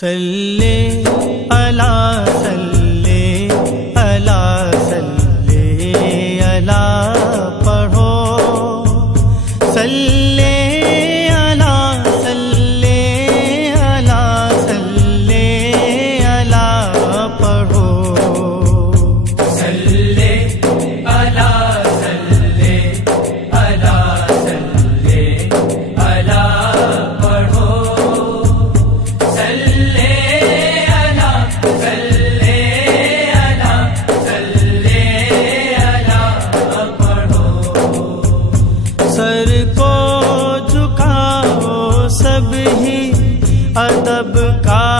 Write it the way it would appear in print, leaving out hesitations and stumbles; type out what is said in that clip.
صلی علی صلی علی صلی علی پڑھو، صلی علی صلی علی صلی علی پڑھو، صلی علی صلی علی صلی علی پڑھو، صلی علی صلی علی صلی علی پڑھو، سر کو جھکاؤ سب ہی ادب کا